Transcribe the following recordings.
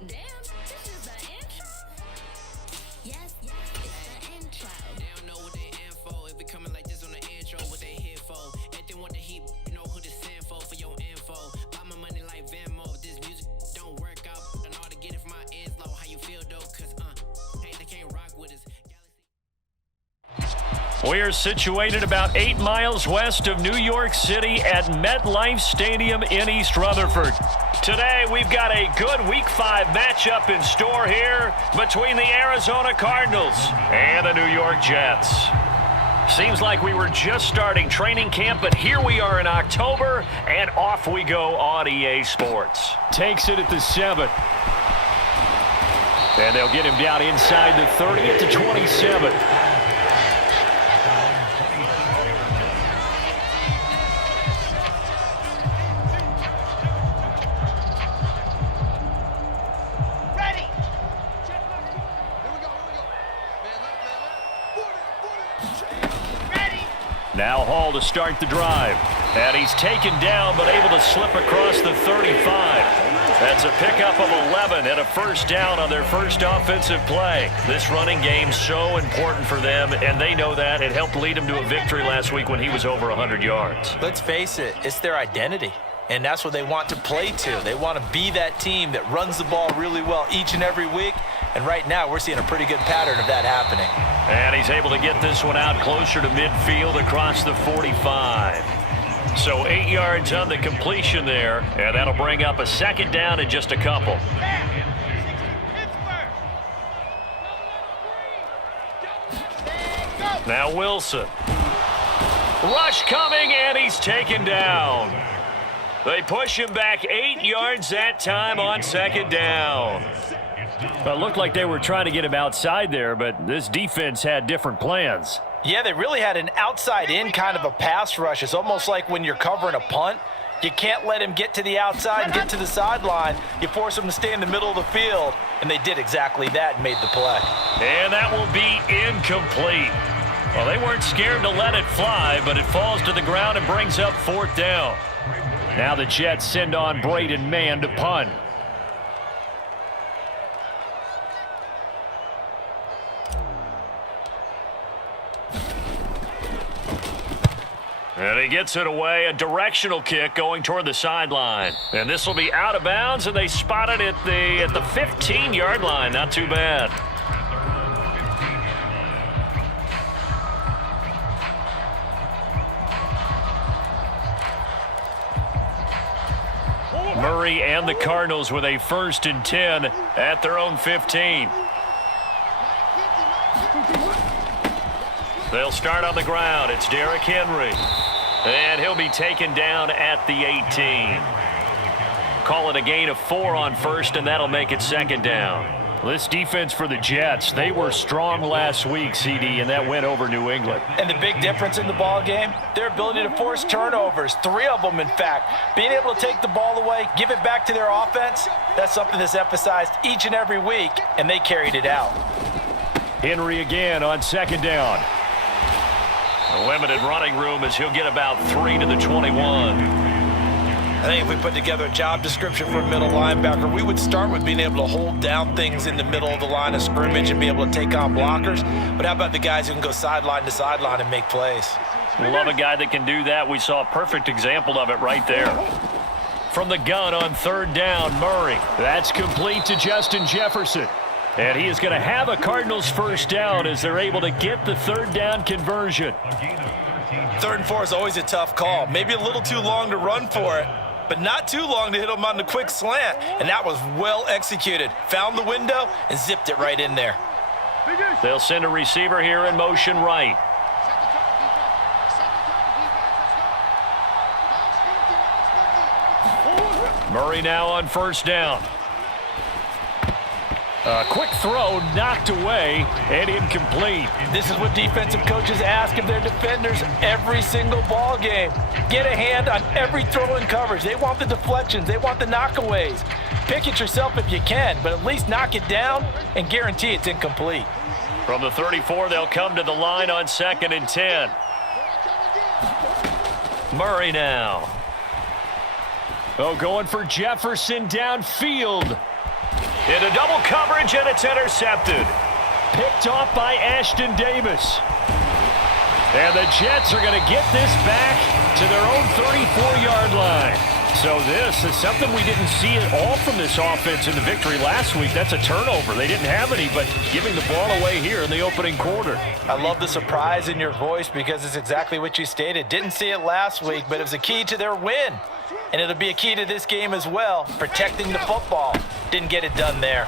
Damn, this is the intro? Yes, it's the intro. They don't know what they in for. If we coming like this on the intro, what they here for? If they want the heat, you know who to send for your info. Buy my money like Venmo. If this music don't work out, and all to get it from my ends low. How you feel though? Cause hey, they can't rock with us. We're situated about 8 miles west of New York City at MetLife Stadium in East Rutherford. Today, we've got a good Week 5 matchup in store here between the Arizona Cardinals and the New York Jets. Seems like we were just starting training camp, but here we are in October, and off we go on EA Sports. Takes it at the 7. And they'll get him down inside the 30 at the 27. Now Hall to start the drive. And he's taken down but able to slip across the 35. That's a pickup of 11 and a first down on their first offensive play. This running game's so important for them, and they know that. It helped lead them to a victory last week when he was over 100 yards. Let's face it, it's their identity. And that's what they want to play to. They want to be that team that runs the ball really well each and every week. And right now, we're seeing a pretty good pattern of that happening. And he's able to get this one out closer to midfield across the 45. So 8 yards on the completion there, and that'll bring up a second down in just a couple. Now Wilson. Rush coming, and he's taken down. They push him back 8 yards that time on second down. Well, it looked like they were trying to get him outside there, but this defense had different plans. Yeah, they really had an outside-in kind of a pass rush. It's almost like when you're covering a punt. You can't let him get to the outside and get to the sideline. You force him to stay in the middle of the field, and they did exactly that and made the play. And that will be incomplete. Well, they weren't scared to let it fly, but it falls to the ground and brings up fourth down. Now the Jets send on Braden Mann to punt. And he gets it away, a directional kick going toward the sideline. And this will be out of bounds, and they spot it at the 15-yard line. Not too bad. Murray and the Cardinals with a 1st and 10 at their own 15. They'll start on the ground. It's Derrick Henry. And he'll be taken down at the 18. Call it a gain of 4 on first, and that'll make it second down. This defense for the Jets, they were strong last week, CD, and that went over New England. And the big difference in the ball game, their ability to force turnovers, 3 of them in fact. Being able to take the ball away, give it back to their offense, that's something that's emphasized each and every week, and they carried it out. Henry again on second down. A limited running room as he'll get about 3 to the 21. I think if we put together a job description for a middle linebacker, we would start with being able to hold down things in the middle of the line of scrimmage and be able to take on blockers. But how about the guys who can go sideline to sideline and make plays? Love a guy that can do that. We saw a perfect example of it right there. From the gun on third down, Murray. That's complete to Justin Jefferson. And he is going to have a Cardinals first down as they're able to get the third down conversion. 3rd and 4 is always a tough call. Maybe a little too long to run for it, but not too long to hit him on the quick slant. And that was well executed. Found the window and zipped it right in there. They'll send a receiver here in motion right. Murray now on first down. A quick throw knocked away and incomplete. This is what defensive coaches ask of their defenders every single ball game. Get a hand on every throw in coverage. They want the deflections. They want the knockaways. Pick it yourself if you can, but at least knock it down and guarantee it's incomplete. From the 34, they'll come to the line on 2nd and 10. Murray now. Oh, going for Jefferson downfield. Into double coverage, and it's intercepted. Picked off by Ashton Davis. And the Jets are going to get this back to their own 34-yard line. So this is something we didn't see at all from this offense in the victory last week. That's a turnover. They didn't have any, but giving the ball away here in the opening quarter. I love the surprise in your voice because it's exactly what you stated. Didn't see it last week, but it was a key to their win. And it'll be a key to this game as well, protecting the football. Didn't get it done there.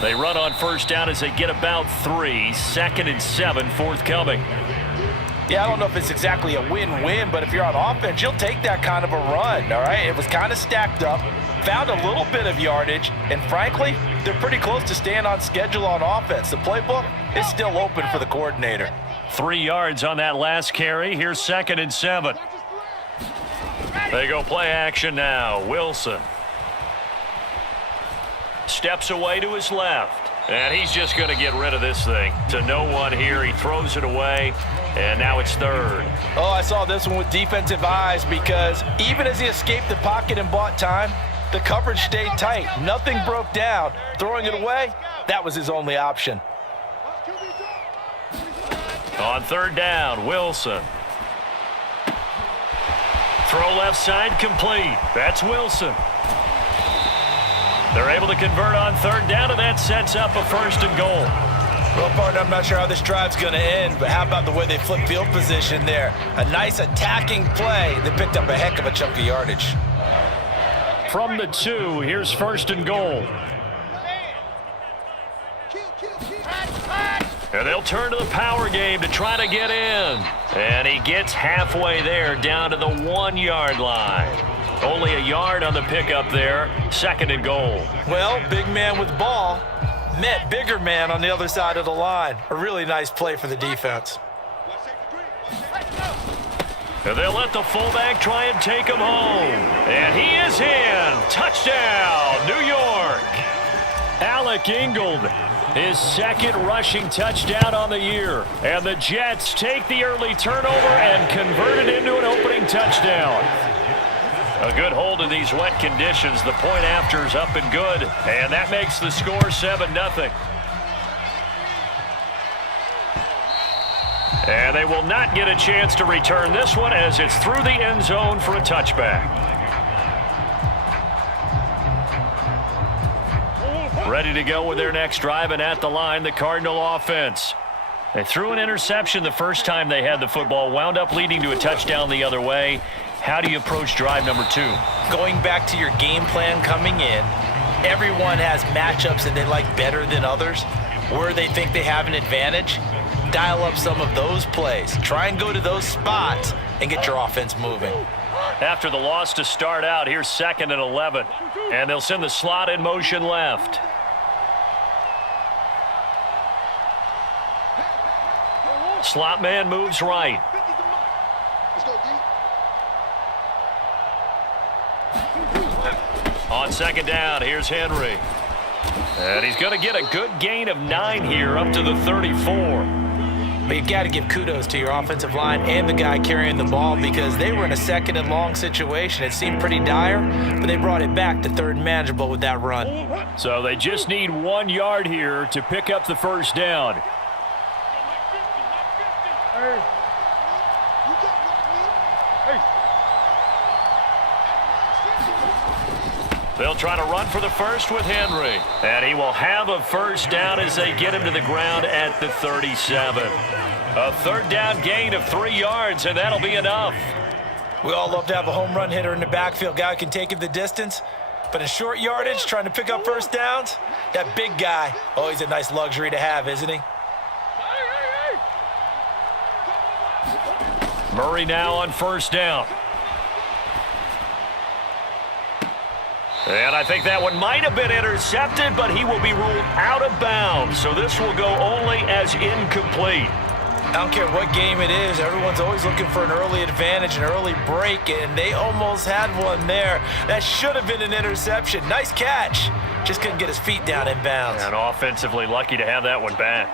They run on first down as they get about 3. 2nd and 7 forthcoming. Yeah, I don't know if it's exactly a win-win, but if you're on offense, you'll take that kind of a run, all right? It was kind of stacked up, found a little bit of yardage, and frankly, they're pretty close to staying on schedule on offense. The playbook is still open for the coordinator. 3 yards on that last carry. Here's 2nd and 7. They go play action now. Wilson steps away to his left. And he's just going to get rid of this thing to no one here. He throws it away, and now it's 3rd. Oh, I saw this one with defensive eyes because even as he escaped the pocket and bought time, the coverage stayed tight. Nothing broke down. Throwing it away, that was his only option. On 3rd down, Wilson. Throw left side complete. That's Wilson. They're able to convert on 3rd down, and that sets up a 1st and goal. Well, partner, I'm not sure how this drive's going to end, but how about the way they flip field position there? A nice attacking play. They picked up a heck of a chunk of yardage. From the 2, here's 1st and goal. And they'll turn to the power game to try to get in. And he gets halfway there, down to the 1-yard line. Only a yard on the pickup there. 2nd and goal. Well, big man with ball met bigger man on the other side of the line. A really nice play for the defense. And they'll let the fullback try and take him home. And he is in. Touchdown, New York. Alec Ingold, his 2nd rushing touchdown on the year. And the Jets take the early turnover and convert it into an opening touchdown. A good hold in these wet conditions. The point after is up and good. And that makes the score 7-0. And they will not get a chance to return this one as it's through the end zone for a touchback. Ready to go with their next drive, and at the line, the Cardinal offense. They threw an interception the first time they had the football, wound up leading to a touchdown the other way. How do you approach drive number 2? Going back to your game plan coming in, everyone has matchups that they like better than others. Where they think they have an advantage, dial up some of those plays. Try and go to those spots and get your offense moving. After the loss to start out, here's 2nd and 11. And they'll send the slot in motion left. Slot man moves right. On 2nd down, here's Henry. And he's going to get a good gain of 9 here, up to the 34. But you've got to give kudos to your offensive line and the guy carrying the ball because they were in a 2nd and long situation. It seemed pretty dire, but they brought it back to 3rd and manageable with that run. So they just need 1 yard here to pick up the 1st down. They'll try to run for the 1st with Henry. And he will have a 1st down as they get him to the ground at the 37. A 3rd down gain of 3 yards, and that'll be enough. We all love to have a home run hitter in the backfield. Guy who can take him the distance. But in short yardage, trying to pick up 1st downs, that big guy, oh, he's a nice luxury to have, isn't he? Murray now on 1st down. And I think that one might have been intercepted, but he will be ruled out of bounds. So this will go only as incomplete. I don't care what game it is. Everyone's always looking for an early advantage, an early break, and they almost had one there. That should have been an interception. Nice catch. Just couldn't get his feet down in bounds. And offensively lucky to have that one back.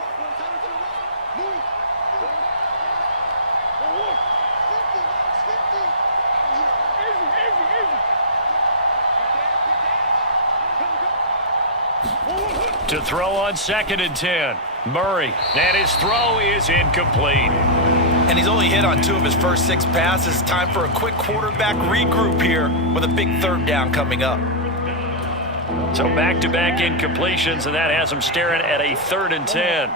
To throw on 2nd and 10. Murray, and his throw is incomplete. And he's only hit on 2 of his first 6 passes. Time for a quick quarterback regroup here with a big 3rd down coming up. So back-to-back incompletions, and that has him staring at a 3rd and 10.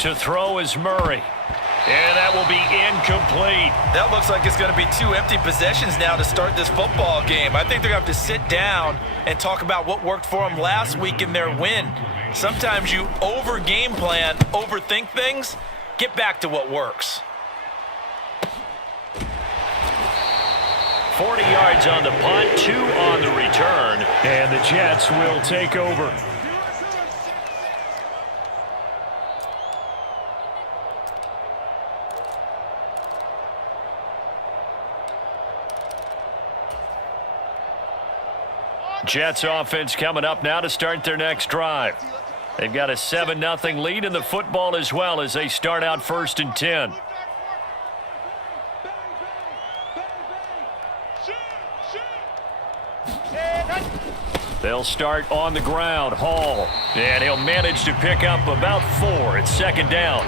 To throw is Murray. And that will be incomplete. That looks like it's going to be 2 empty possessions now to start this football game. I think they're going to have to sit down and talk about what worked for them last week in their win. Sometimes you over-game plan, overthink things. Get back to what works. 40 yards on the punt, 2 on the return, and the Jets will take over. Jets offense coming up now to start their next drive. They've got a 7-0 lead in the football as well as they start out 1st and 10. They'll start on the ground. Hall, and he'll manage to pick up about 4. It's 2nd down.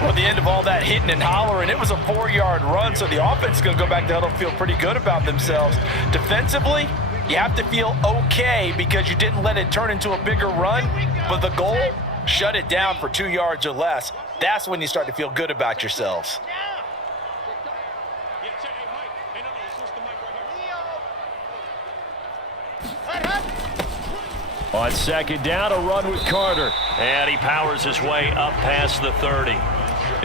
Well, at the end of all that hitting and hollering, it was a 4-yard run, so the offense is going to go back down and feel pretty good about themselves. Defensively, you have to feel okay because you didn't let it turn into a bigger run, but the goal, shut it down for 2 yards or less. That's when you start to feel good about yourselves. On 2nd down, a run with Carter, and he powers his way up past the 30.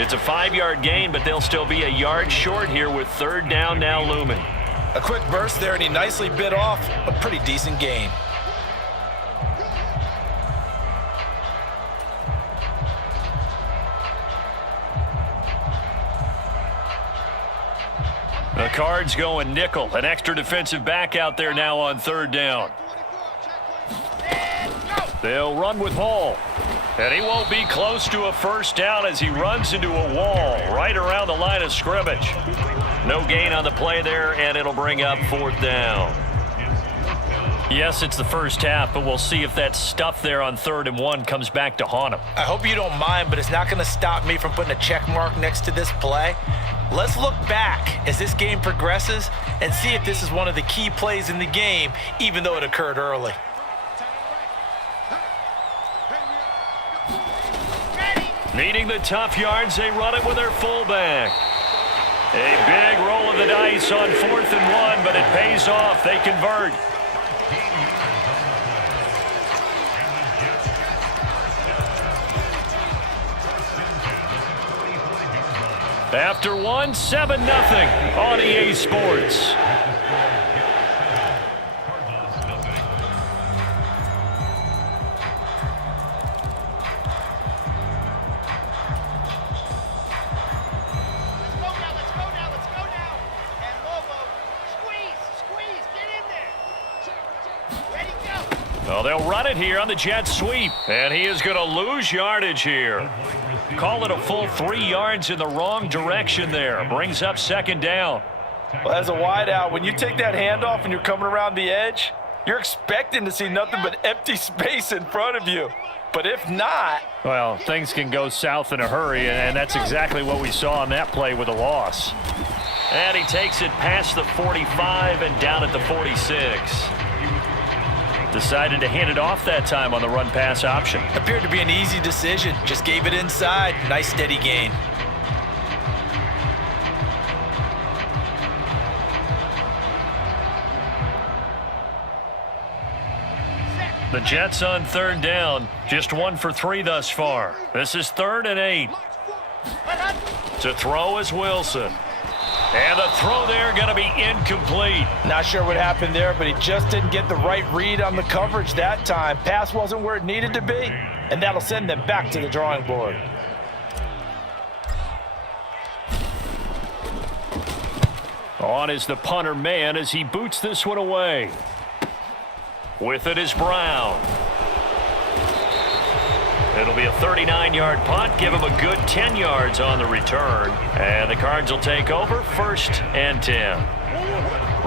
It's a 5-yard gain, but they'll still be a yard short here with 3rd down now looming. A quick burst there, and he nicely bit off a pretty decent gain. The Cards going nickel. An extra defensive back out there now on 3rd down. They'll run with Hall. And he won't be close to a 1st down as he runs into a wall right around the line of scrimmage. No gain on the play there, and it'll bring up 4th down. Yes, it's the first half, but we'll see if that stuff there on 3rd and 1 comes back to haunt him. I hope you don't mind, but it's not going to stop me from putting a check mark next to this play. Let's look back as this game progresses and see if this is one of the key plays in the game, even though it occurred early. Needing the tough yards, they run it with their fullback. A big roll of the dice on 4th and 1, but it pays off. They convert. After 1, 7-0 on EA Sports. Well, they'll run it here on the jet sweep, and he is going to lose yardage here. Call it a full 3 yards in the wrong direction there. Brings up 2nd down. Well, as a wideout, when you take that handoff and you're coming around the edge, you're expecting to see nothing but empty space in front of you. But if not... Well, things can go south in a hurry, and that's exactly what we saw on that play with a loss. And he takes it past the 45 and down at the 46. Decided to hand it off that time on the run-pass option. Appeared to be an easy decision. Just gave it inside. Nice steady gain. The Jets on 3rd down. Just 1 for 3 thus far. This is 3rd and 8. To throw is Wilson. And the throw there going to be incomplete. Not sure what happened there, but he just didn't get the right read on the coverage that time. Pass wasn't where it needed to be, and that'll send them back to the drawing board. On is the punter man as he boots this one away. With it is Brown. It'll be a 39-yard punt. Give him a good 10 yards on the return. And the Cards will take over 1st and 10.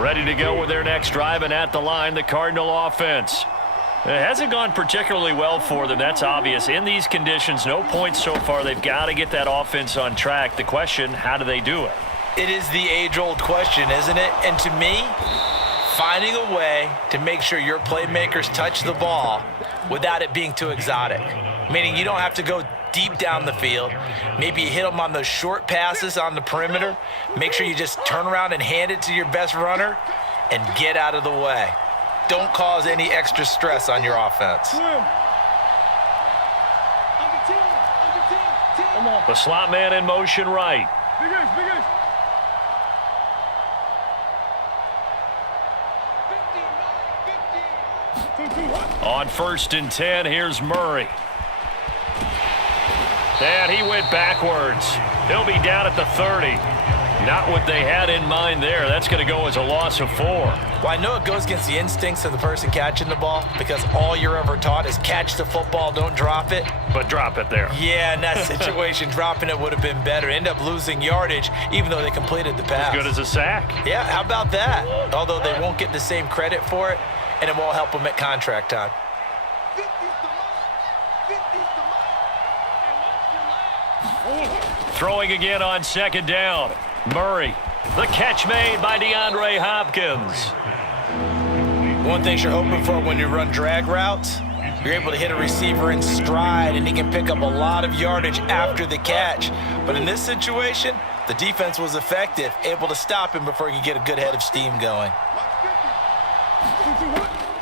Ready to go with their next drive, and at the line, the Cardinal offense. It hasn't gone particularly well for them, that's obvious. In these conditions, no points so far. They've got to get that offense on track. The question, how do they do it? It is the age-old question, isn't it? And to me, finding a way to make sure your playmakers touch the ball without it being too exotic. Meaning you don't have to go deep down the field. Maybe you hit them on those short passes on the perimeter. Make sure you just turn around and hand it to your best runner and get out of the way. Don't cause any extra stress on your offense. The slot man in motion right. On 1st and 10, here's Murray. And he went backwards. He'll be down at the 30. Not what they had in mind there. That's going to go as a loss of 4. Well, I know it goes against the instincts of the person catching the ball because all you're ever taught is catch the football, don't drop it. But drop it there. Yeah, in that situation, dropping it would have been better. End up losing yardage even though they completed the pass. As good as a sack. Yeah, how about that? Although they won't get the same credit for it, and it won't help them at contract time. Throwing again on 2nd down. Murray. The catch made by DeAndre Hopkins. One thing you're hoping for when you run drag routes, you're able to hit a receiver in stride, and he can pick up a lot of yardage after the catch. But in this situation, the defense was effective, able to stop him before he could get a good head of steam going.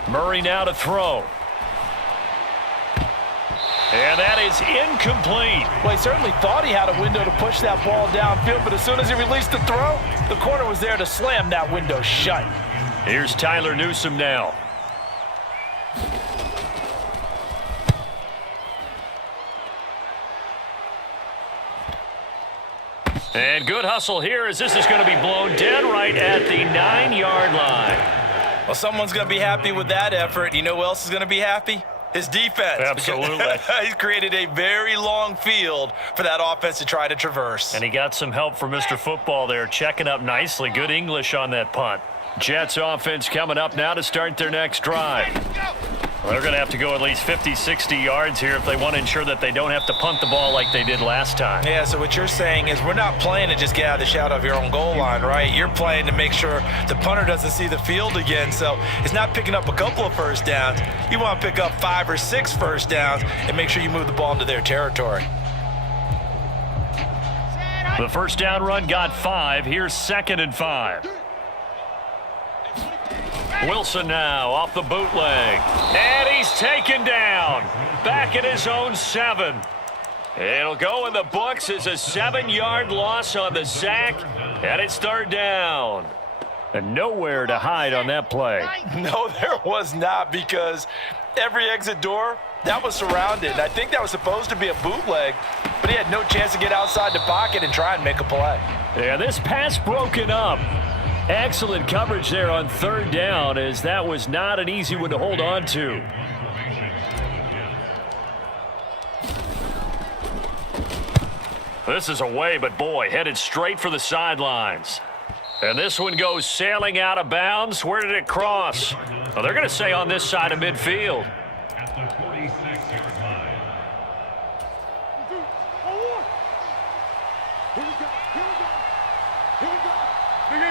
Murray now to throw. And that is incomplete. Well, he certainly thought he had a window to push that ball downfield, but as soon as he released the throw, the corner was there to slam that window shut. Here's Tyler Newsome now. And good hustle here as this is going to be blown dead right at the 9-yard line. Well, someone's going to be happy with that effort. You know who else is going to be happy? His defense. Absolutely. He's created a very long field for that offense to try to traverse. And he got some help from Mr. Football there, checking up nicely. Good English on that punt. Jets offense coming up now to start their next drive. Well, they're going to have to go at least 50, 60 yards here if they want to ensure that they don't have to punt the ball like they did last time. Yeah, so what you're saying is we're not playing to just get out of the shadow of your own goal line, right? You're playing to make sure the punter doesn't see the field again. So it's not picking up a couple of first downs. You want to pick up 5 or 6 first downs and make sure you move the ball into their territory. The first down run got 5. Here's 2nd and 5. Wilson now off the bootleg. And he's taken down. Back at his own 7. It'll go in the books as a 7-yard loss on the sack. And it's 3rd down. And nowhere to hide on that play. No, there was not, because every exit door, that was surrounded. I think that was supposed to be a bootleg, but he had no chance to get outside the pocket and try and make a play. Yeah, this pass broken up. Excellent coverage there on 3rd down, as that was not an easy one to hold on to. This is away, but boy, headed straight for the sidelines. And this one goes sailing out of bounds. Where did it cross? Well, they're going to say on this side of midfield. At the 46-yard line.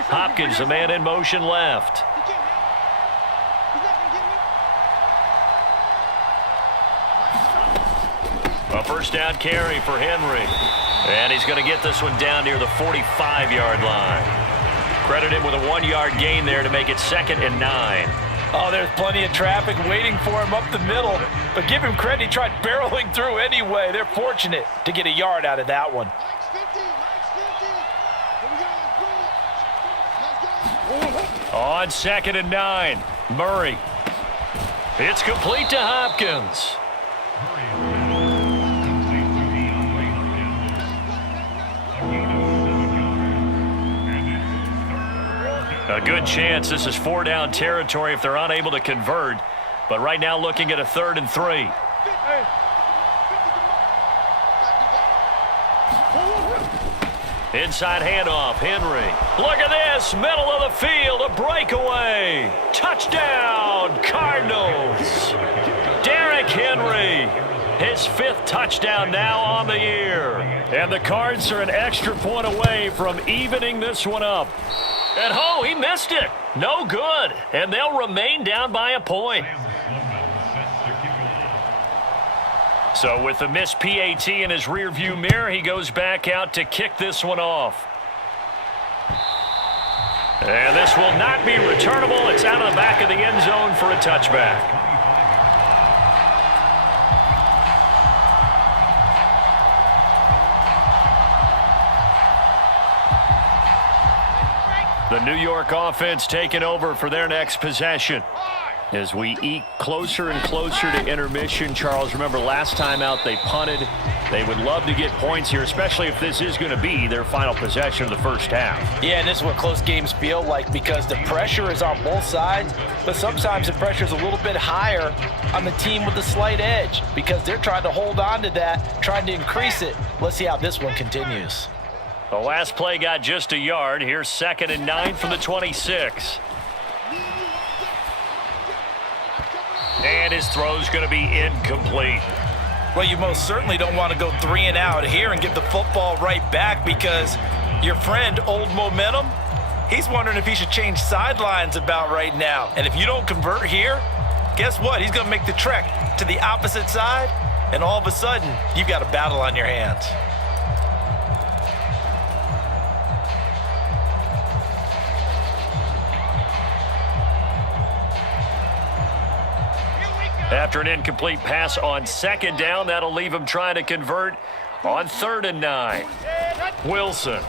Hopkins, a man in motion left. A first down carry for Henry. And he's going to get this one down near the 45-yard line. Credit him with a 1-yard gain there to make it 2nd and 9. Oh, there's plenty of traffic waiting for him up the middle. But give him credit, he tried barreling through anyway. They're fortunate to get a yard out of that one. On 2nd and 9, Murray. It's complete to Hopkins. A good chance this is 4-down territory if they're unable to convert. But right now looking at a 3rd and 3. Inside handoff, Henry. Look at this, middle of the field, a breakaway. Touchdown, Cardinals. Derrick Henry, his 5th touchdown now on the year. And the Cards are an extra point away from evening this one up. And he missed it. No good. And they'll remain down by a point. So with the missed PAT in his rearview mirror, he goes back out to kick this one off. And this will not be returnable. It's out of the back of the end zone for a touchback. The New York offense taking over for their next possession. As we eke closer and closer to intermission, Charles, remember last time out they punted. They would love to get points here, especially if this is going to be their final possession of the first half. Yeah, and this is what close games feel like because the pressure is on both sides, but sometimes the pressure is a little bit higher on the team with the slight edge because they're trying to hold on to that, trying to increase it. Let's see how this one continues. The last play got just a yard. Here's 2nd and 9 from the 26. And his throw's going to be incomplete. Well, you most certainly don't want to go 3 and out here and get the football right back because your friend, Old Momentum, he's wondering if he should change sidelines about right now. And if you don't convert here, guess what? He's going to make the trek to the opposite side, and all of a sudden, you've got a battle on your hands. After an incomplete pass on 2nd down, that'll leave him trying to convert on 3rd and 9. Wilson.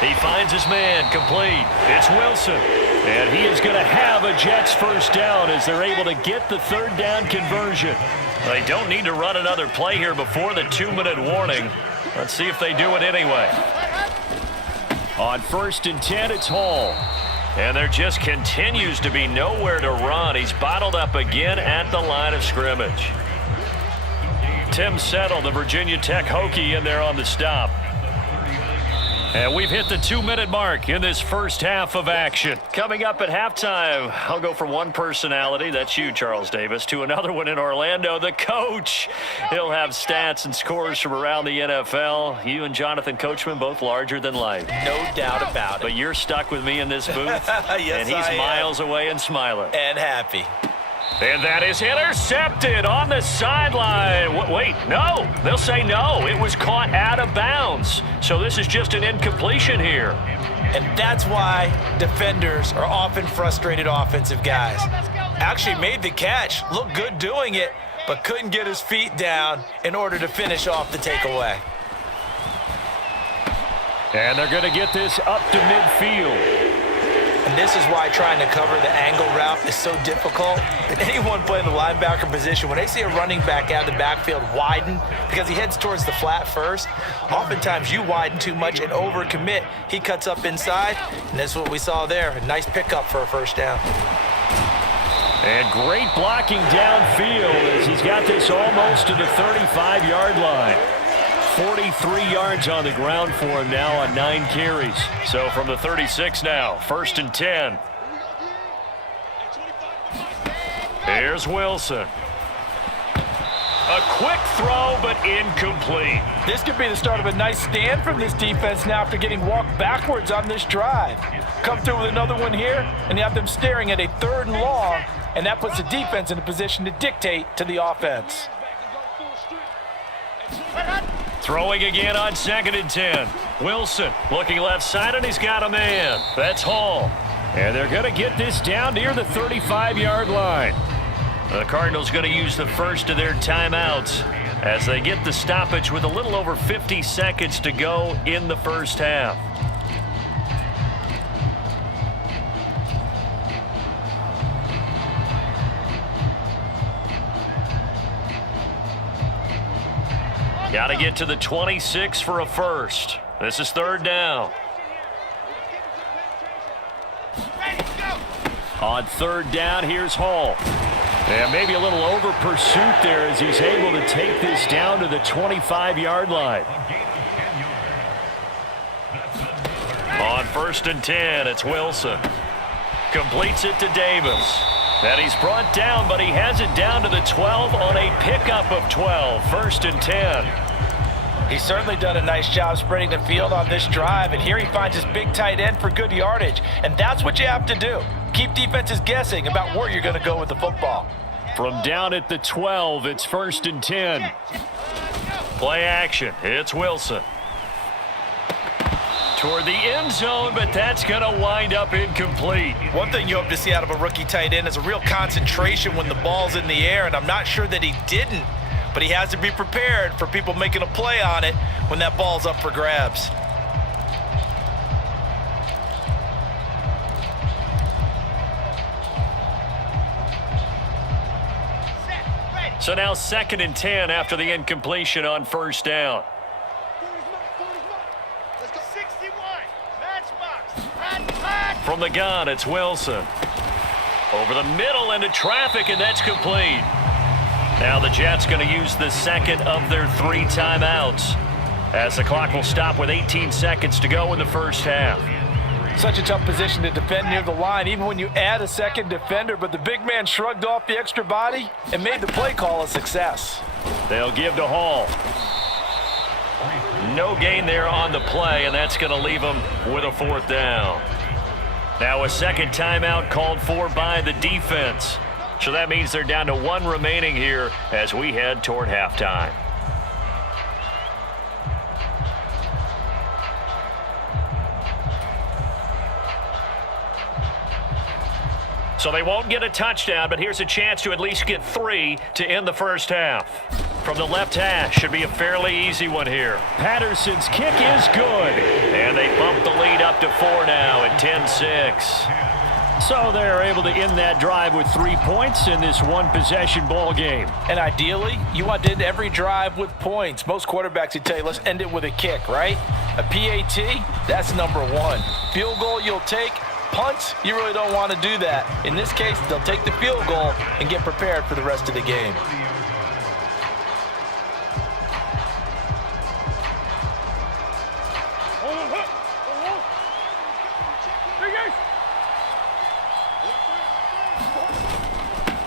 He finds his man, complete. It's Wilson. And he is going to have a Jets first down as they're able to get the 3rd down conversion. They don't need to run another play here before the 2-minute warning. Let's see if they do it anyway. On 1st and 10, it's Hall. And there just continues to be nowhere to run. He's bottled up again at the line of scrimmage. Tim Settle, the Virginia Tech Hokie, in there on the stop. And we've hit the 2-minute mark in this first half of action. Coming up at halftime, I'll go from one personality, that's you, Charles Davis, to another one in Orlando, the coach. He'll have stats and scores from around the NFL. You and Jonathan Coachman, both larger than life. No doubt about it. But you're stuck with me in this booth, yes, and he's miles away and smiling. And happy. And that is intercepted on the sideline. Wait, no. They'll say no. It was caught out of bounds. So this is just an incompletion here. And that's why defenders are often frustrated offensive guys. Actually made the catch, looked good doing it, but couldn't get his feet down in order to finish off the takeaway. And they're going to get this up to midfield. And this is why trying to cover the angle route is so difficult. And anyone playing the linebacker position, when they see a running back out of the backfield widen, because he heads towards the flat first, oftentimes you widen too much and overcommit. He cuts up inside, and that's what we saw there. A nice pickup for a first down. And great blocking downfield as he's got this almost to the 35-yard line. 43 yards on the ground for him now on 9 carries. So from the 36 now, 1st and 10. Here's Wilson. A quick throw, but incomplete. This could be the start of a nice stand from this defense now after getting walked backwards on this drive. Come through with another one here, and you have them staring at a 3rd and long, and that puts the defense in a position to dictate to the offense. Throwing again on 2nd and 10. Wilson looking left side, and he's got a man. That's Hall. And they're going to get this down near the 35-yard line. The Cardinals going to use the first of their timeouts as they get the stoppage with a little over 50 seconds to go in the first half. Got to get to the 26 for a first. This is 3rd down. On 3rd down, here's Hall. And maybe a little over pursuit there as he's able to take this down to the 25-yard line. First and 10, it's Wilson. Completes it to Davis. And he's brought down, but he has it down to the 12 on a pickup of 12. First and 10. He's certainly done a nice job spreading the field on this drive, and here he finds his big tight end for good yardage. And that's what you have to do. Keep defenses guessing about where you're going to go with the football. From down at the 12, it's first and 10. Play action. It's Wilson. Toward the end zone, but that's going to wind up incomplete. One thing you hope to see out of a rookie tight end is a real concentration when the ball's in the air, and I'm not sure that he didn't, but he has to be prepared for people making a play on it when that ball's up for grabs. So now second and 10 after the incompletion on first down. From the gun, it's Wilson. Over the middle into traffic, and that's complete. Now the Jets going to use the second of their 3 timeouts, as the clock will stop with 18 seconds to go in the first half. Such a tough position to defend near the line, even when you add a second defender, but the big man shrugged off the extra body and made the play call a success. They'll give to Hall. No gain there on the play, and that's going to leave them with a 4th down. Now a second timeout called for by the defense. So that means they're down to 1 remaining here as we head toward halftime. So they won't get a touchdown, but here's a chance to at least get 3 to end the first half. From the left hash, should be a fairly easy one here. Patterson's kick is good. And they bump the lead up to 4 now at 10-6. So they're able to end that drive with 3 points in this one-possession ball game. And ideally, you want to end every drive with points. Most quarterbacks would tell you, let's end it with a kick, right? A PAT, that's number 1. Field goal you'll take. Punts, you really don't want to do that. In this case, they'll take the field goal and get prepared for the rest of the game.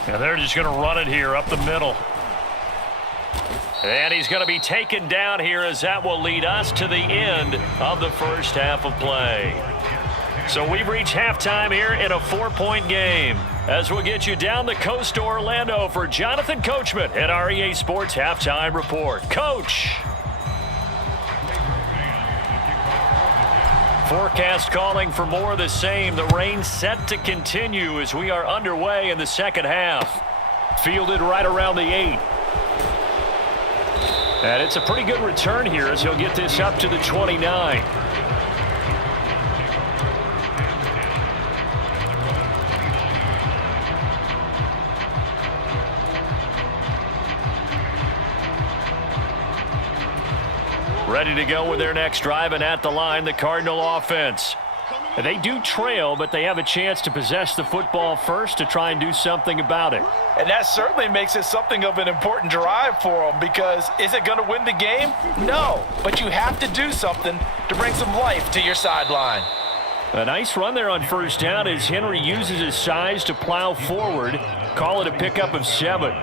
And they're just going to run it here up the middle. And he's going to be taken down here as that will lead us to the end of the first half of play. So we've reached halftime here in a 4-point game. As we'll get you down the coast to Orlando for Jonathan Coachman at our EA Sports Halftime Report. Coach! Forecast calling for more of the same. The rain set to continue as we are underway in the second half. Fielded right around the 8. And it's a pretty good return here as he'll get this up to the 29. Ready to go with their next drive, and at the line, the Cardinal offense. They do trail, but they have a chance to possess the football first to try and do something about it. And that certainly makes it something of an important drive for them, because is it going to win the game? No, but you have to do something to bring some life to your sideline. A nice run there on first down as Henry uses his size to plow forward. Call it a pickup of 7.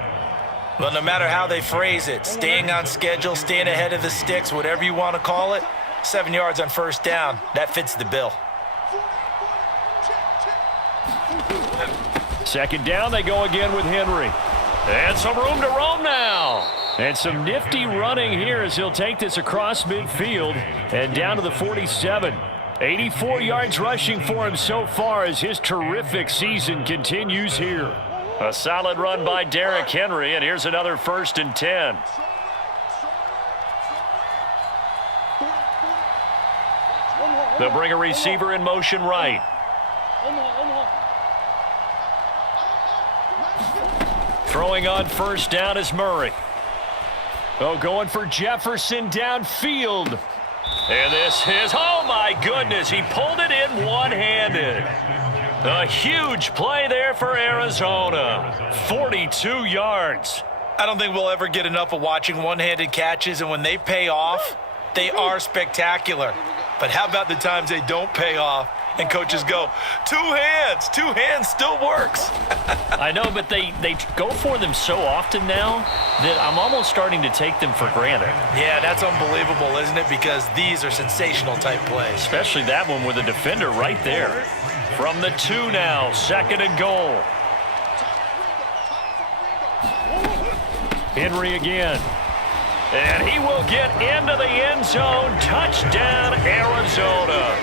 Well, no matter how they phrase it, staying on schedule, staying ahead of the sticks, whatever you want to call it, 7 yards on first down, that fits the bill. Second down, they go again with Henry. And some room to roam now. And some nifty running here as he'll take this across midfield and down to the 47. 84 yards rushing for him so far as his terrific season continues here. A solid run by Derrick Henry, and here's another first and 10. They'll bring a receiver in motion right. Throwing on first down is Murray. Oh, going for Jefferson downfield. And this is, oh my goodness, he pulled it in one-handed. A huge play there for Arizona. 42 yards. I don't think we'll ever get enough of watching one-handed catches, and when they pay off, they are spectacular. But how about the times they don't pay off and coaches go, two hands still works. I know, but they go for them so often now that I'm almost starting to take them for granted. Yeah, that's unbelievable, isn't it? Because these are sensational type plays. Especially that one with a defender right there. From the 2 now, 2nd and goal. Henry again. And he will get into the end zone. Touchdown, Arizona.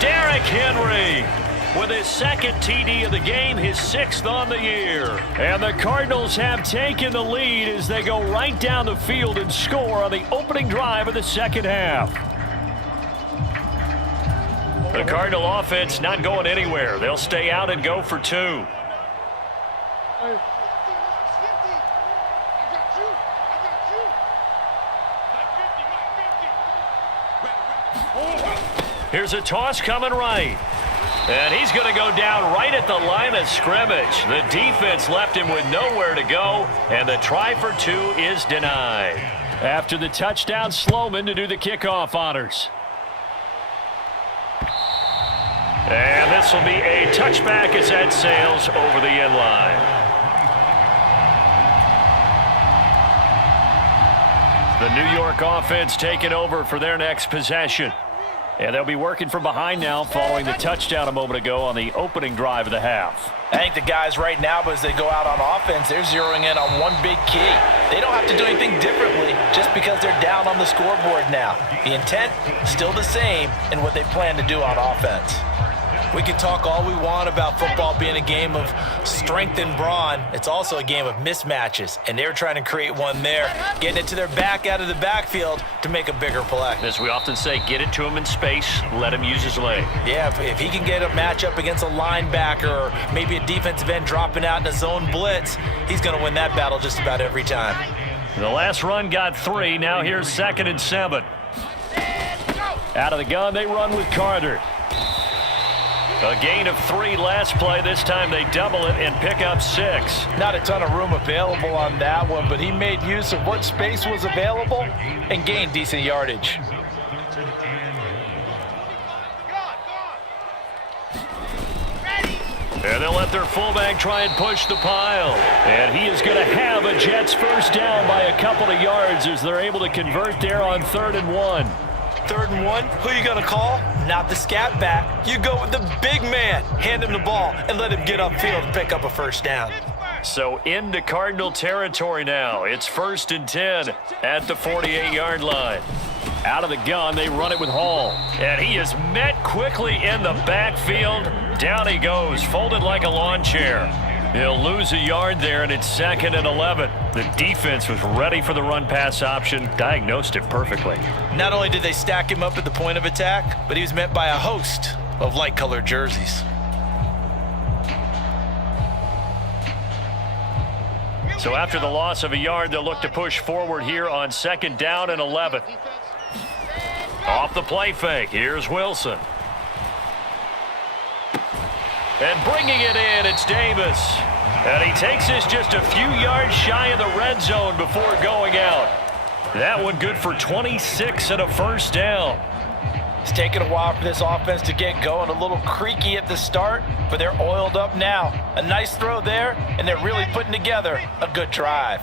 Derrick Henry with his 2nd TD of the game, his 6th on the year. And the Cardinals have taken the lead as they go right down the field and score on the opening drive of the 2nd half. The Cardinal offense not going anywhere. They'll stay out and go for 2. Here's a toss coming right. And he's going to go down right at the line of scrimmage. The defense left him with nowhere to go, and the try for 2 is denied. After the touchdown, Sloman to do the kickoff honors. And this will be a touchback as that sails over the end line. The New York offense taking over for their next possession. And they'll be working from behind now following the touchdown a moment ago on the opening drive of the half. I think the guys right now, as they go out on offense, they're zeroing in on one big key. They don't have to do anything differently just because they're down on the scoreboard now. The intent, still the same in what they plan to do on offense. We can talk all we want about football being a game of strength and brawn. It's also a game of mismatches, and they're trying to create one there, getting it to their back out of the backfield to make a bigger play. As we often say, get it to him in space, let him use his leg. Yeah, if he can get a matchup against a linebacker or maybe a defensive end dropping out in a zone blitz, he's going to win that battle just about every time. The last run got 3. Now here's 2nd and 7. Out of the gun, they run with Carter. A gain of 3 last play. This time they double it and pick up 6. Not a ton of room available on that one, but he made use of what space was available and gained decent yardage. And they'll let their fullback try and push the pile. And he is going to have a Jets first down by a couple of yards as they're able to convert there on 3rd and 1. 3rd and 1, who you going to call? Not the scat back. You go with the big man. Hand him the ball and let him get upfield and pick up a first down. So into Cardinal territory now. It's 1st and 10 at the 48-yard line. Out of the gun, they run it with Hall. And he is met quickly in the backfield. Down he goes, folded like a lawn chair. He'll lose a yard there, and it's 2nd and 11. The defense was ready for the run-pass option, diagnosed it perfectly. Not only did they stack him up at the point of attack, but he was met by a host of light-colored jerseys. So after the loss of a yard, they'll look to push forward here on 2nd down and 11. Off the play fake, here's Wilson. And bringing it in, it's Davis. And he takes this just a few yards shy of the red zone before going out. That one good for 26 and a first down. It's taken a while for this offense to get going. A little creaky at the start, but they're oiled up now. A nice throw there, and they're really putting together a good drive.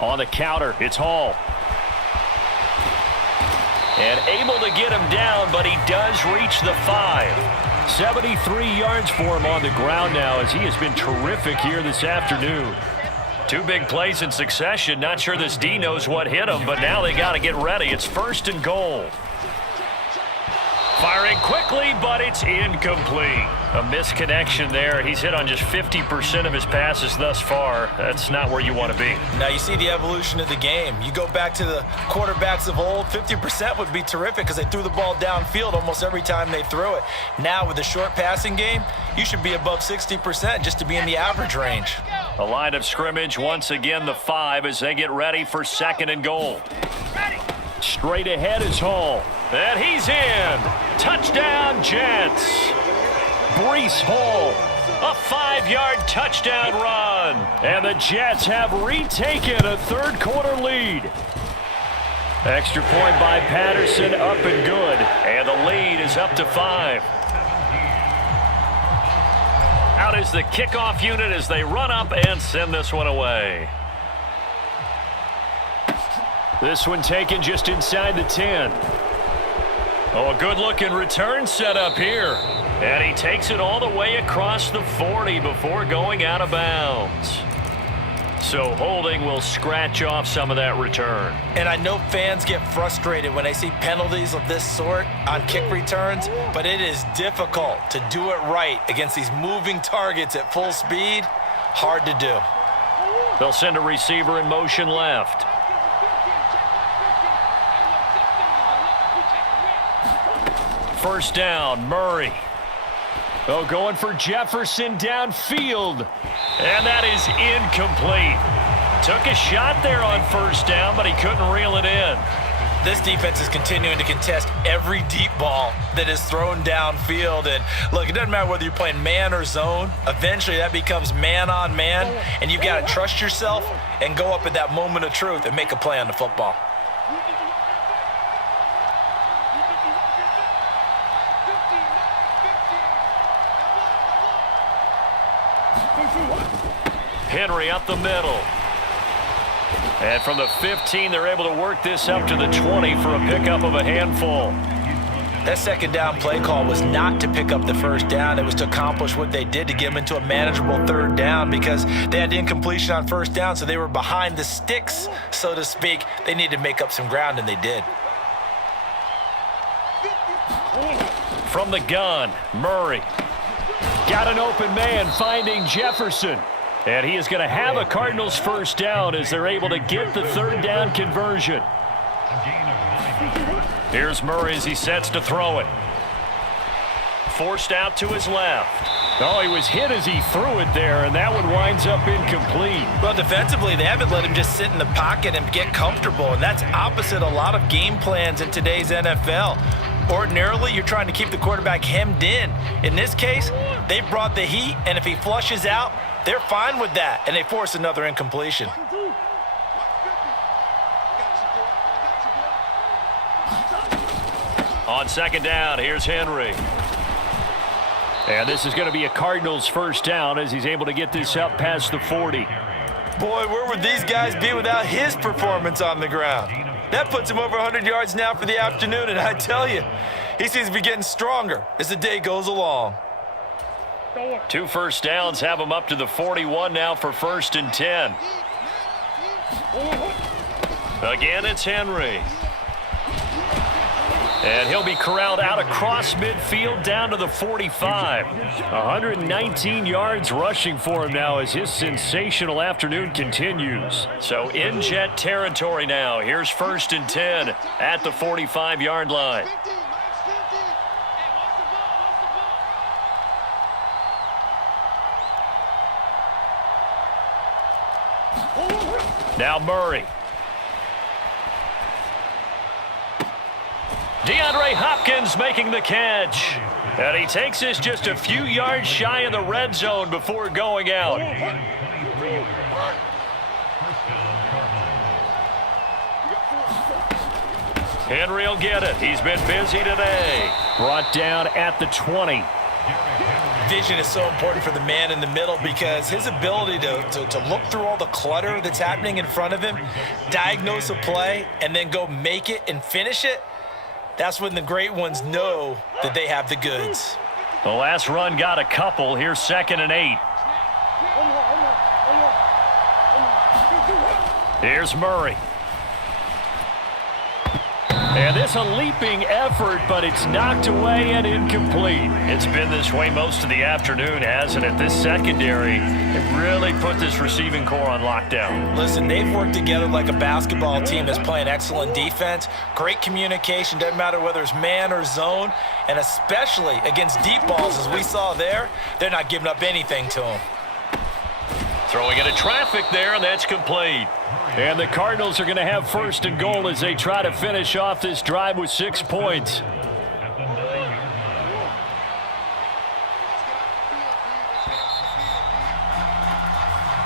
On the counter, it's Hall. And able to get him down, but he does reach the 5. 73 yards for him on the ground now as he has been terrific here this afternoon. 2 big plays in succession. Not sure this D knows what hit him, but now they got to get ready. It's 1st and goal. Firing quickly, but it's incomplete. A misconnection there. He's hit on just 50% of his passes thus far. That's not where you want to be. Now you see the evolution of the game. You go back to the quarterbacks of old, 50% would be terrific because they threw the ball downfield almost every time they threw it. Now with the short passing game, you should be above 60% just to be in the average range. A line of scrimmage, once again the 5 as they get ready for 2nd and goal. Straight ahead is Hall. And he's in. Touchdown, Jets. Breece Hall. A 5-yard touchdown run. And the Jets have retaken a 3rd quarter lead. Extra point by Patterson, up and good. And the lead is up to 5. Out is the kickoff unit as they run up and send this one away. This one taken just inside the 10. Oh, a good-looking return set up here. And he takes it all the way across the 40 before going out of bounds. So holding will scratch off some of that return. And I know fans get frustrated when they see penalties of this sort on kick returns, but it is difficult to do it right against these moving targets at full speed. Hard to do. They'll send a receiver in motion left. First down, Murray. Oh, going for Jefferson downfield. And that is incomplete. Took a shot there on first down, but he couldn't reel it in. This defense is continuing to contest every deep ball that is thrown downfield. And look, it doesn't matter whether you're playing man or zone. Eventually that becomes man on man, and you've got to trust yourself and go up at that moment of truth and make a play on the football. Henry up the middle. And from the 15, they're able to work this up to the 20 for a pickup of a handful. That second down play call was not to pick up the first down. It was to accomplish what they did to get them into a manageable third down because they had incompletion on first down, so they were behind the sticks, so to speak. They needed to make up some ground, and they did. From the gun, Murray. Got an open man finding Jefferson. And he is going to have a Cardinals first down as they're able to get the third down conversion. Here's Murray as he sets to throw it. Forced out to his left. Oh, he was hit as he threw it there, and that one winds up incomplete. Well, defensively, they haven't let him just sit in the pocket and get comfortable, and that's opposite a lot of game plans in today's NFL. Ordinarily, you're trying to keep the quarterback hemmed in. In this case, they've brought the heat, and if he flushes out, they're fine with that, and they force another incompletion. On second down, here's Henry. And this is going to be a Cardinals first down as he's able to get this up past the 40. Boy, where would these guys be without his performance on the ground? That puts him over 100 yards now for the afternoon, and I tell you, he seems to be getting stronger as the day goes along. 2 first downs have him up to the 41 now for 1st and 10. Again, it's Henry. And he'll be corralled out across midfield down to the 45. 119 yards rushing for him now as his sensational afternoon continues. So in Jet territory now. Here's 1st and 10 at the 45-yard line. Now Murray. DeAndre Hopkins making the catch. And he takes this just a few yards shy of the red zone before going out. Henry will get it. He's been busy today. Brought down at the 20. Vision is so important for the man in the middle because his ability to look through all the clutter that's happening in front of him, diagnose a play, and then go make it and finish it, that's when the great ones know that they have the goods. The last run got a couple. Here's 2nd and 8. Here's Murray. And this a leaping effort, but it's knocked away and incomplete. It's been this way most of the afternoon, hasn't it? This secondary, it really put this receiving core on lockdown. Listen, they've worked together like a basketball team that's playing excellent defense. Great communication, doesn't matter whether it's man or zone, and especially against deep balls, as we saw there, they're not giving up anything to them. Throwing into traffic there, and that's complete. And the Cardinals are going to have 1st and goal as they try to finish off this drive with 6 points.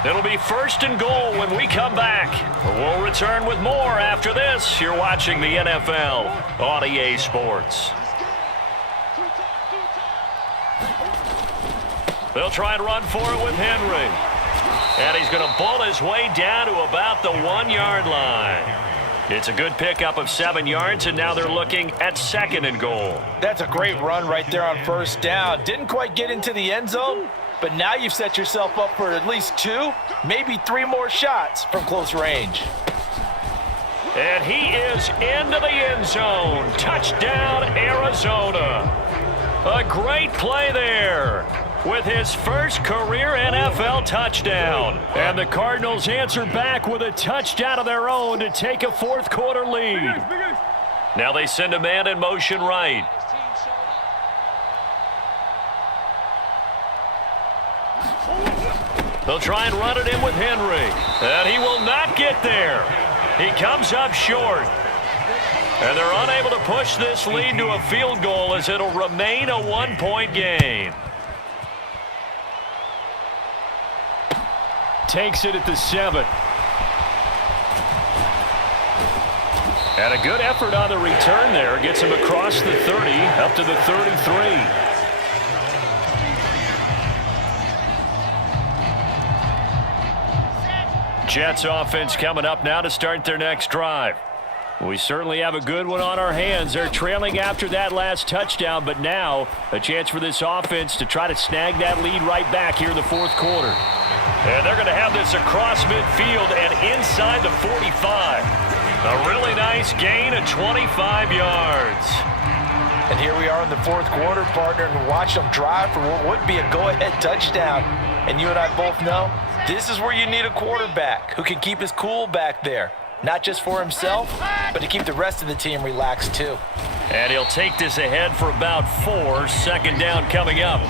It'll be 1st and goal when we come back. We'll return with more after this. You're watching the NFL on EA Sports. They'll try and run for it with Henry. And he's going to bull his way down to about the 1-yard line. It's a good pickup of 7 yards, and now they're looking at 2nd and goal. That's a great run right there on 1st down. Didn't quite get into the end zone, but now you've set yourself up for at least 2, maybe 3 more shots from close range. And he is into the end zone. Touchdown, Arizona. A great play there with his first career NFL touchdown. And the Cardinals answer back with a touchdown of their own to take a 4th quarter lead. Now they send a man in motion right. They'll try and run it in with Henry. And he will not get there. He comes up short. And they're unable to push this lead to a field goal as it'll remain a 1-point game. Takes it at the 7. And a good effort on the return there. Gets him across the 30, up to the 33. Jets offense coming up now to start their next drive. We certainly have a good one on our hands. They're trailing after that last touchdown, but now a chance for this offense to try to snag that lead right back here in the 4th quarter. And they're going to have this across midfield and inside the 45. A really nice gain of 25 yards. And here we are in the 4th quarter, partner, and watch them drive for what would be a go-ahead touchdown. And you and I both know this is where you need a quarterback who can keep his cool back there. Not just for himself, but to keep the rest of the team relaxed too. And he'll take this ahead for about 4. 2nd down coming up.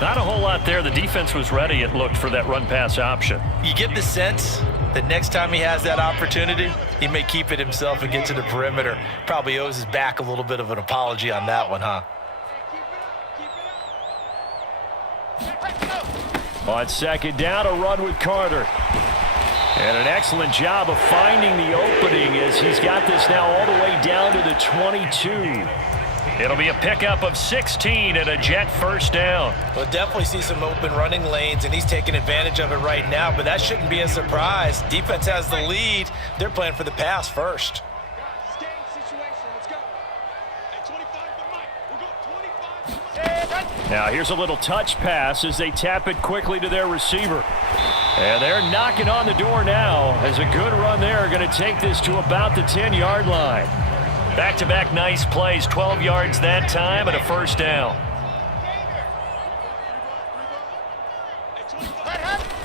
Not a whole lot there. The defense was ready, it looked, for that run-pass option. You get the sense that next time he has that opportunity, he may keep it himself and get to the perimeter. Probably owes his back a little bit of an apology on that one, huh? On 2nd down, a run with Carter. And an excellent job of finding the opening as he's got this now all the way down to the 22. It'll be a pickup of 16 and a Jet 1st down. We'll definitely see some open running lanes, and he's taking advantage of it right now, but that shouldn't be a surprise. Defense has the lead. They're playing for the pass first. Now here's a little touch pass as they tap it quickly to their receiver. And they're knocking on the door now as a good run there. Going to take this to about the 10-yard line. Back-to-back nice plays, 12 yards that time and a 1st down.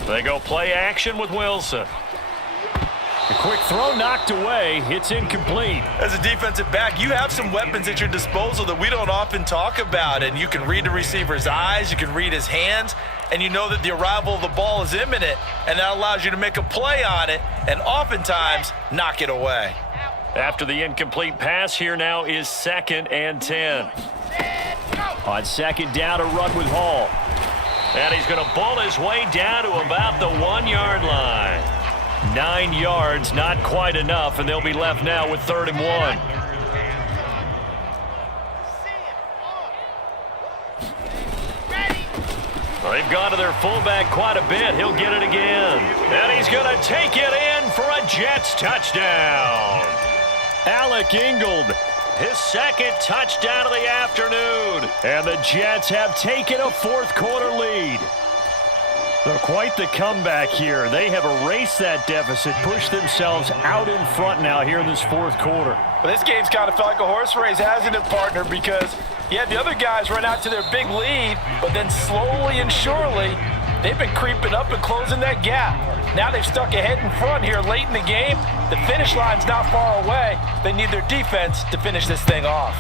They go play action with Wilson. A quick throw knocked away. It's incomplete. As a defensive back, you have some weapons at your disposal that we don't often talk about. And you can read the receiver's eyes, you can read his hands, and you know that the arrival of the ball is imminent. And that allows you to make a play on it and oftentimes knock it away. After the incomplete pass, here now is 2nd and 10. On 2nd down, a run with Hall. And he's going to bull his way down to about the 1-yard line. 9 yards, not quite enough, and they'll be left now with 3rd and 1. They've gone to their fullback quite a bit. He'll get it again. And he's going to take it in for a Jets touchdown. Alec Ingold, his 2nd touchdown of the afternoon. And the Jets have taken a 4th quarter lead. They're quite the comeback here. They have erased that deficit, pushed themselves out in front now here in this 4th quarter. Well, this game's kind of felt like a horse race, hasn't it, partner? Because you had the other guys run out to their big lead, but then slowly and surely, they've been creeping up and closing that gap. Now they've stuck ahead in front here late in the game. The finish line's not far away. They need their defense to finish this thing off.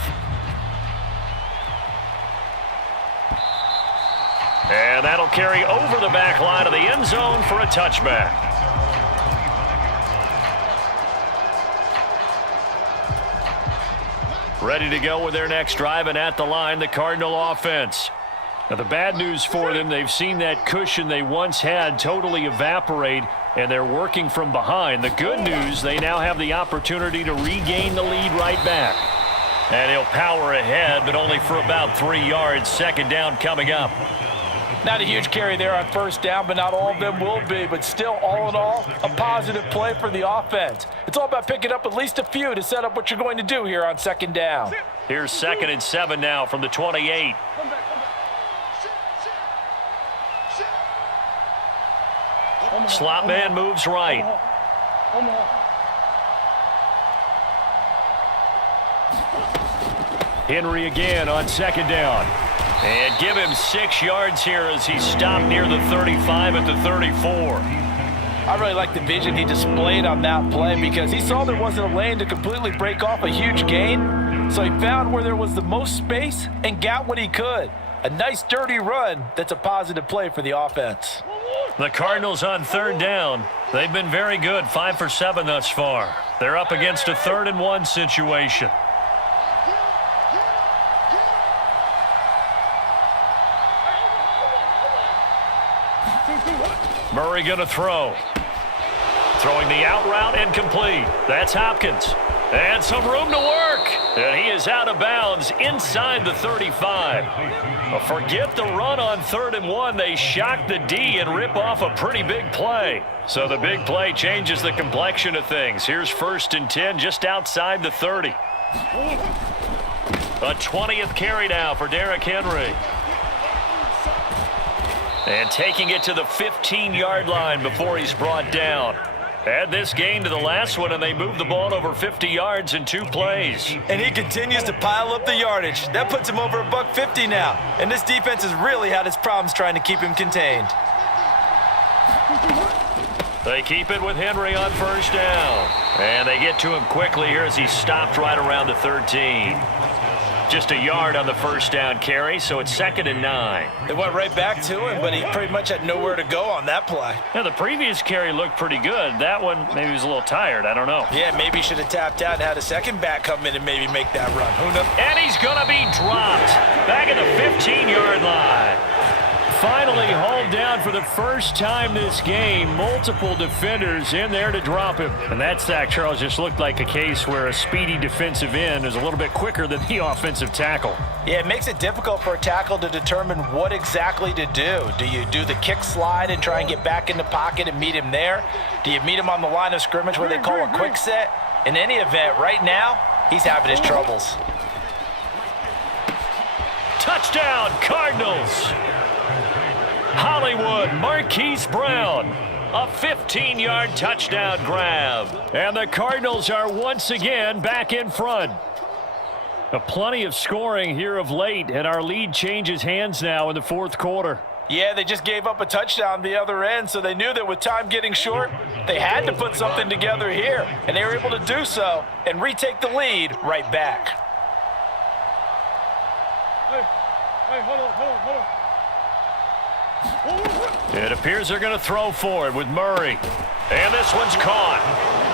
And that'll carry over the back line of the end zone for a touchback. Ready to go with their next drive, and at the line, the Cardinal offense. Now, the bad news for them, they've seen that cushion they once had totally evaporate, and they're working from behind. The good news, they now have the opportunity to regain the lead right back. And he'll power ahead, but only for about 3 yards. Second down coming up. Not a huge carry there on first down, but not all of them will be. But still, all in all, a positive play for the offense. It's all about picking up at least a few to set up what you're going to do here on second down. Here's 2nd and 7 now from the 28. Slot man moves right. Henry again on second down. And give him 6 yards here as he stopped near the 35 at the 34. I really like the vision he displayed on that play because he saw there wasn't a lane to completely break off a huge gain. So he found where there was the most space and got what he could. A nice dirty run that's a positive play for the offense. The Cardinals on third down. They've been very good, 5 for 7 thus far. They're up against a 3rd and 1 situation. Murray going to throw. Throwing the out route incomplete. That's Hopkins. And some room to work. And he is out of bounds inside the 35. Well, forget the run on 3rd and 1. They shock the D and rip off a pretty big play. So the big play changes the complexion of things. Here's 1st and 10 just outside the 30. A 20th carry now for Derrick Henry. And taking it to the 15-yard line before he's brought down. Add this game to the last one, and they move the ball over 50 yards in 2 plays. And he continues to pile up the yardage. That puts him over $150 now. And this defense has really had its problems trying to keep him contained. They keep it with Henry on 1st down. And they get to him quickly here as he stopped right around the 13. Just a yard on the 1st down carry, so it's 2nd and 9. They went right back to him, but he pretty much had nowhere to go on that play. Yeah, the previous carry looked pretty good. That one, maybe he was a little tired. I don't know. Yeah, maybe he should have tapped out and had a second back come in and maybe make that run. Who knows? And he's going to be dropped back at the 15-yard line. Finally hauled down for the first time this game. Multiple defenders in there to drop him. And that sack, Charles, just looked like a case where a speedy defensive end is a little bit quicker than the offensive tackle. Yeah, it makes it difficult for a tackle to determine what exactly to do. Do you do the kick slide and try and get back in the pocket and meet him there? Do you meet him on the line of scrimmage where they call a quick set? In any event, right now, he's having his troubles. Touchdown, Cardinals! Hollywood, Marquise Brown, a 15-yard touchdown grab. And the Cardinals are once again back in front. Plenty of scoring here of late, and our lead changes hands now in the 4th quarter. Yeah, they just gave up a touchdown the other end, so they knew that with time getting short, they had to put something together here, and they were able to do so and retake the lead right back. Hey, hold on. It appears they're going to throw for it with Murray. And this one's caught.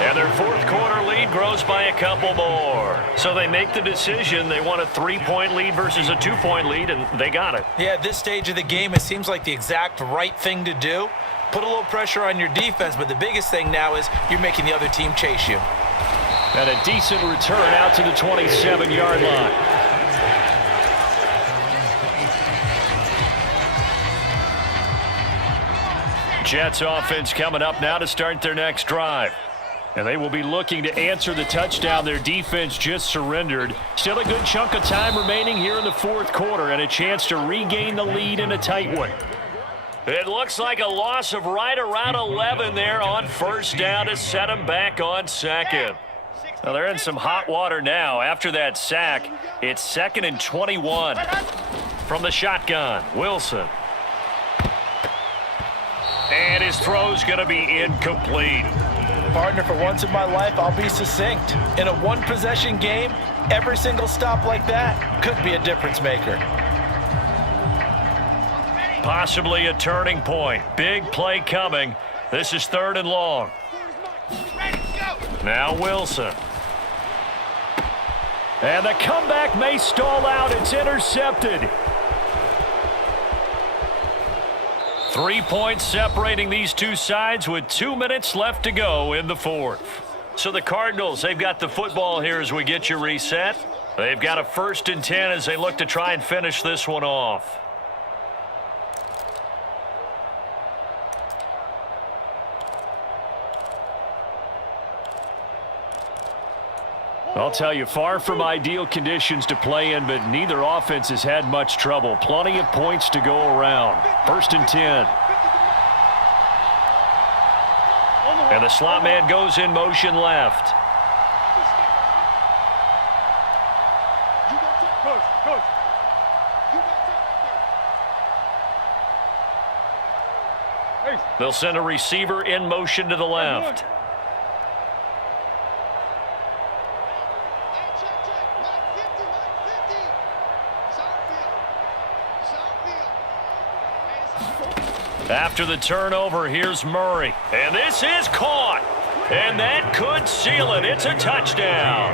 And their 4th quarter lead grows by a couple more. So they make the decision. They want a 3-point lead versus a 2-point lead, and they got it. Yeah, at this stage of the game, it seems like the exact right thing to do. Put a little pressure on your defense, but the biggest thing now is you're making the other team chase you. And a decent return out to the 27-yard line. Jets offense coming up now to start their next drive. And they will be looking to answer the touchdown their defense just surrendered. Still a good chunk of time remaining here in the 4th quarter and a chance to regain the lead in a tight one. It looks like a loss of right around 11 there on 1st down to set them back on 2nd. Now they're in some hot water now. After that sack, it's 2nd and 21. From the shotgun, Wilson. And his throw's going to be incomplete. Partner, for once in my life, I'll be succinct. In a one-possession game, every single stop like that could be a difference maker. Possibly a turning point. Big play coming. This is 3rd and long. Now Wilson. And the comeback may stall out. It's intercepted. 3 points separating these two sides with 2 minutes left to go in the fourth. So the Cardinals, they've got the football here as we get you reset. They've got a 1st and 10 as they look to try and finish this one off. I'll tell you, far from ideal conditions to play in, but neither offense has had much trouble. Plenty of points to go around. 1st and 10. And the slot man goes in motion left. Coach. They'll send a receiver in motion to the left. After the turnover, here's Murray. And this is caught. And that could seal it. It's a touchdown.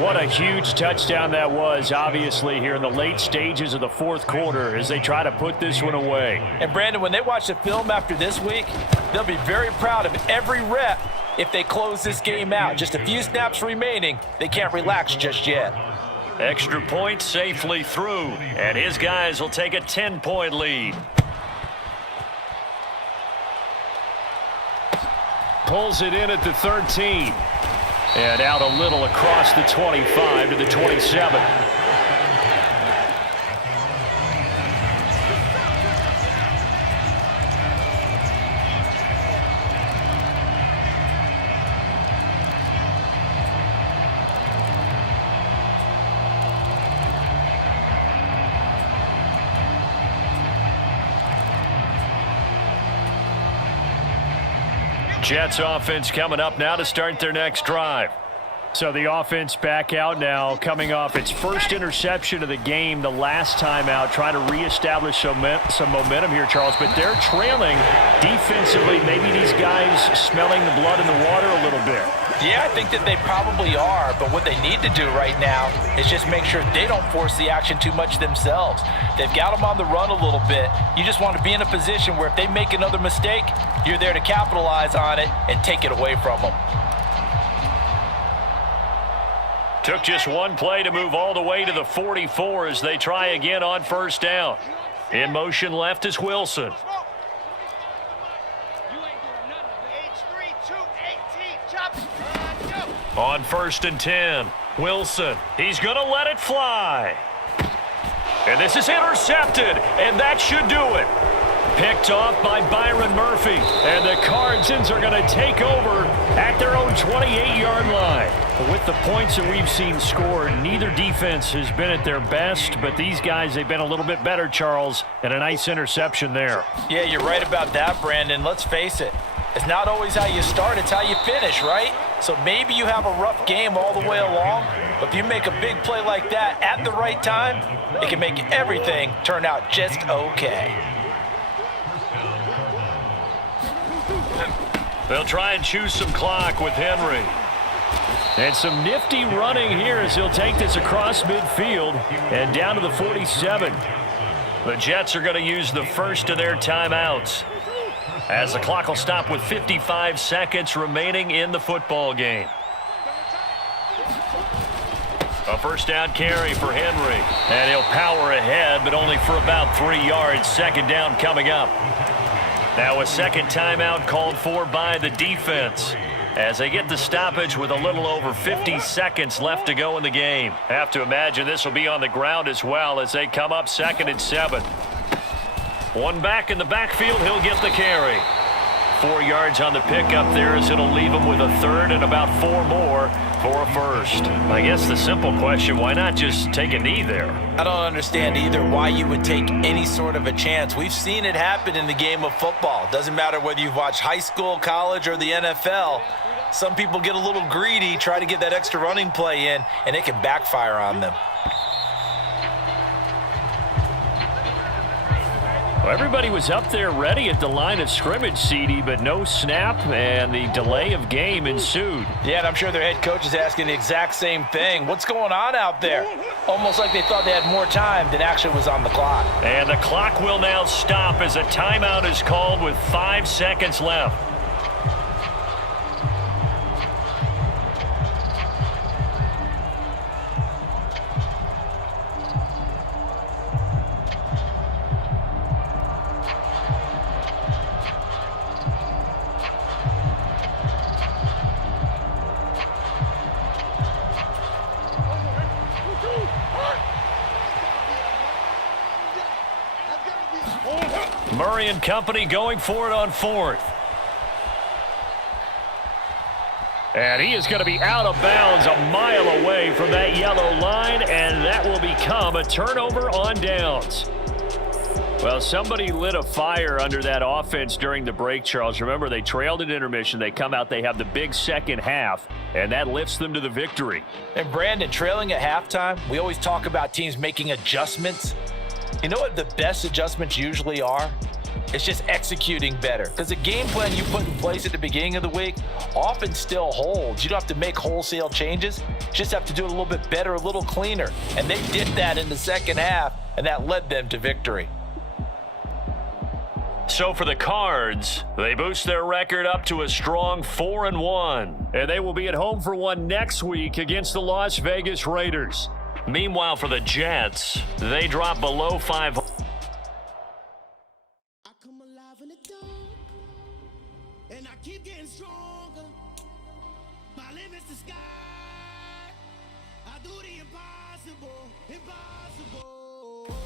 What a huge touchdown that was, obviously, here in the late stages of the fourth quarter as they try to put this one away. And, Brandon, when they watch the film after this week, they'll be very proud of every rep if they close this game out. Just a few snaps remaining. They can't relax just yet. Extra point safely through. And his guys will take a 10-point lead. Pulls it in at the 13. And out a little across the 25 to the 27. Jets offense coming up now to start their next drive. So the offense back out now, coming off its first interception of the game the last time out, trying to reestablish some momentum here, Charles. But they're trailing defensively. Maybe these guys smelling the blood in the water a little bit. Yeah, I think that they probably are, but what they need to do right now is just make sure they don't force the action too much themselves. They've got them on the run a little bit. You just want to be in a position where if they make another mistake, you're there to capitalize on it and take it away from them. Took just one play to move all the way to the 44 as they try again on first down. In motion left is Wilson. On 1st and 10, Wilson. He's going to let it fly. And this is intercepted, and that should do it. Picked off by Byron Murphy. And the Cardinals are going to take over at their own 28-yard line. With the points that we've seen scored, neither defense has been at their best, but these guys, they've been a little bit better, Charles, and a nice interception there. Yeah, you're right about that, Brandon. Let's face it. It's not always how you start, it's how you finish, right? So maybe you have a rough game all the way along, but if you make a big play like that at the right time, it can make everything turn out just okay. They'll try and choose some clock with Henry. And some nifty running here as he'll take this across midfield and down to the 47. The Jets are going to use the first of their timeouts as the clock will stop with 55 seconds remaining in the football game. A first down carry for Henry. And he'll power ahead, but only for about 3 yards. Second down coming up. Now a second timeout called for by the defense as they get the stoppage with a little over 50 seconds left to go in the game. Have to imagine this will be on the ground as well as they come up 2nd and 7. One back in the backfield, he'll get the carry. 4 yards on the pickup there as it'll leave him with a third and about 4 more for a first. I guess the simple question, why not just take a knee there? I don't understand either why you would take any sort of a chance. We've seen it happen in the game of football. Doesn't matter whether you've watched high school, college, or the NFL. Some people get a little greedy, try to get that extra running play in, and it can backfire on them. Well, everybody was up there ready at the line of scrimmage, CD, but no snap, and the delay of game ensued. Yeah, and I'm sure their head coach is asking the exact same thing. What's going on out there? Almost like they thought they had more time than actually was on the clock. And the clock will now stop as a timeout is called with 5 seconds left. Murray and company going for it on 4th. And he is going to be out of bounds a mile away from that yellow line, and that will become a turnover on downs. Well, somebody lit a fire under that offense during the break, Charles. Remember, they trailed at intermission. They come out, they have the big second half, and that lifts them to the victory. And Brandon, trailing at halftime, we always talk about teams making adjustments. You know what the best adjustments usually are? It's just executing better. Because the game plan you put in place at the beginning of the week often still holds. You don't have to make wholesale changes. You just have to do it a little bit better, a little cleaner. And they did that in the second half, and that led them to victory. So for the Cards, they boost their record up to a strong 4-1. And they will be at home for one next week against the Las Vegas Raiders. Meanwhile, for the Jets, they drop below 500. I come alive in the dark, and I keep getting stronger. My limit's the sky. I do the impossible, impossible.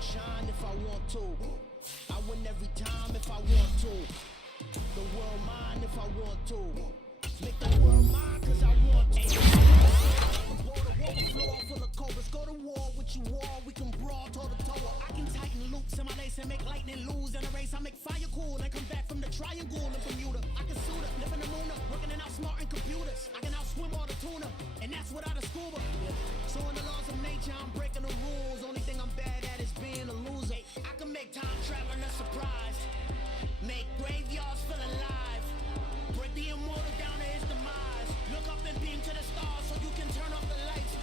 Shine if I want to. I win every time if I want to. The world mine if I want to. Make the world mine cause I want to. Floor full of cobras, go to war with you all. We can brawl toe to toe. I can tighten loops in my lace and make lightning lose in a race. I make fire cool and come back from the triangle in Bermuda. I can suit up, live in the moon up, working and outsmarting computers. I can outswim all the tuna, and that's without a scuba. So in the laws of nature, I'm breaking the rules. Only thing I'm bad at is being a loser. I can make time traveling a surprise, make graveyards feel alive, break the immortal down to his demise. Look up and beam to the stars so you can turn off the lights.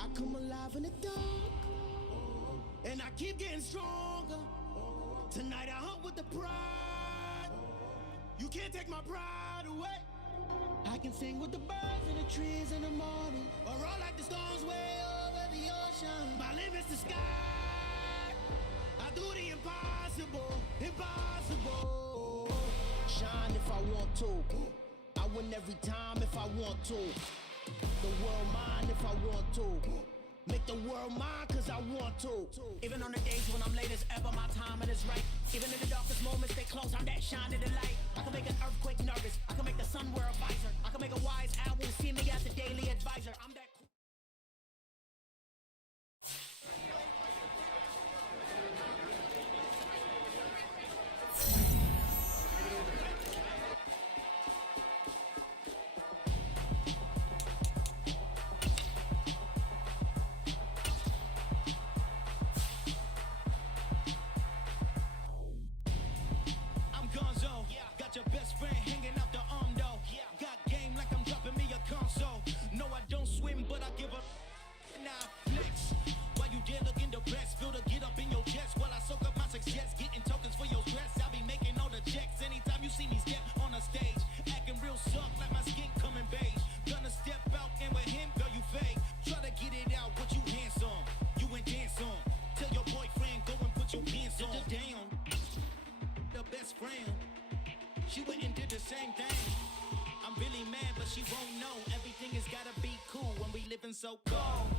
I come alive in the dark, and I keep getting stronger. Tonight I hunt with the pride. You can't take my pride away. I can sing with the birds and the trees in the morning, or roll like the storms way over the ocean. My limit's the sky. I do the impossible, impossible. Shine if I want to. I win every time if I want to. The world mine if I want to. Make the world mine cause I want to. Even on the days when I'm late as ever, my timing is right. Even in the darkest moments, they close, I'm that shining the light. I can make an earthquake nervous. I can make the sun wear a visor. I can make a wise owl see me as a daily advisor. I'm that your best friend hanging out the arm though. Got game like I'm dropping me a console. No, I don't swim, but I give up. Now flex. While you there looking the best, feel the get up in your chest while I soak up my success, getting tokens for your stress. I'll be making all the checks anytime you see me step on a stage, acting real soft like my skin coming beige. Gonna step out and with him, girl, you fake. Try to get it out, what you handsome, you ain't dance on. Tell your boyfriend go and put your pants on. Down, the best friend. She went and did the same thing. I'm really mad, but she won't know. Everything has gotta be cool when we living so cold.